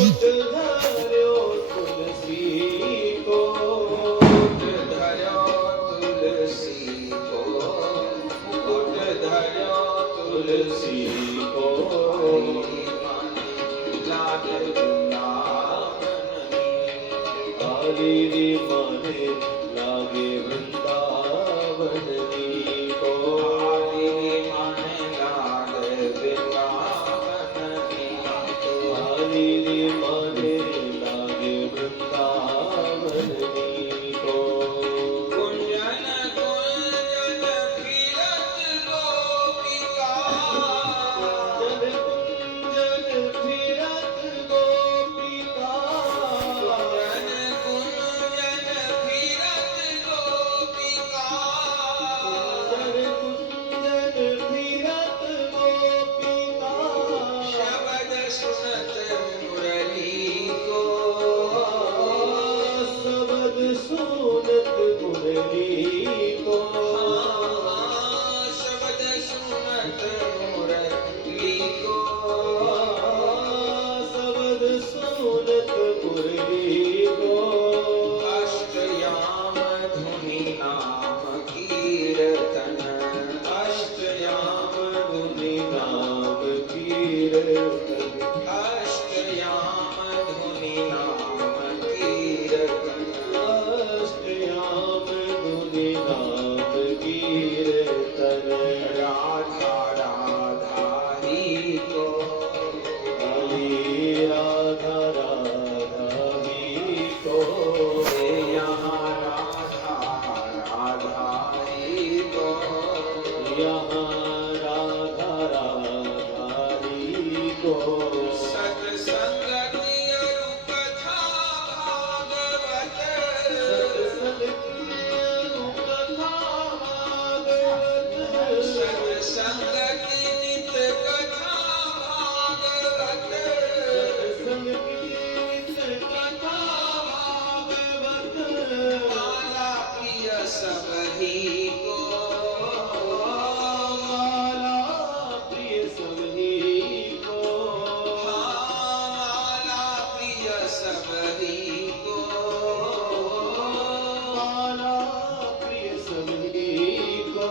धर्यो तुलसी को, धर्यो तुलसी को, धर्यो तुलसी को लागे वृंदावन आली रे माने लागे वृंदावन को, आली माने लागे वृंदावन आली रे माने लागे वृंदावन को। कुंजन कुंजन फिरत गोपिका, जन कुंजन फिरत गोपिका, कुंजन कुंजन फिरत गोपिका, जन कुंजन फिरत गोपिका, शब्द सुनत मुरली को, शब्द सुनत मुरली को, शब्द सुनत मुरली को, शब्द सुनत मुरली को। अष्टयाम धुनि नाम कीर्तन, अष्टयाम धुनि नाम कीर्तन, अष्टयाम धुनि नाम कीर्तन, अष्टयाम धुनि नाम कीर्तन। राधा राधा हरि को, हरि राधा राधा हरि को, यहाँ राधा राधा हरि को, यहाँ राधा राधा हरि को। सत्संगति अरु कथा भागवत, सत्संग की कथा भागवत, सत्संगति नित कथा भागवत, सत्संग की कथा भागवत। माला प्रिय सबही को, माला प्रिय सबही को, माला प्रिय सबही को, माला प्रिय सबही को।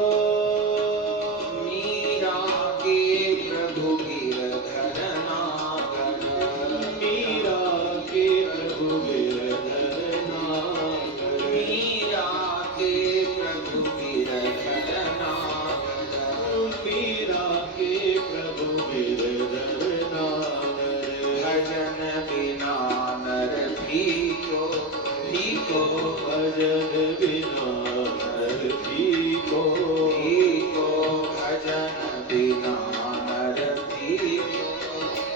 मीरा के प्रभु गिरधर नागर, मीरा के प्रभु गिरधर नागर, मीरा के प्रभु गिरधर नागर, मीरा के प्रभु गिरधर नागर। भजन बिना नर भीको, भीको, भजन बिना नर भीको, भीको, भजन बिना नर भीको,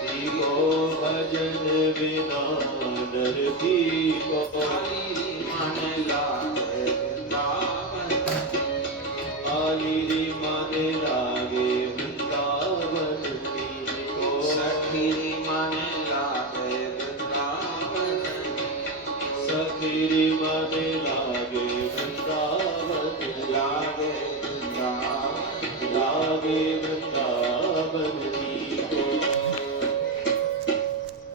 भीको भजन बिना नर भीको। हरि मन लागे वृंदावन, आली रे माने लागे वृंदावन को, सखी मन लागे वृंदावन, सखी रे माने लागे वृंदावन, लागे वृंदावन, लागे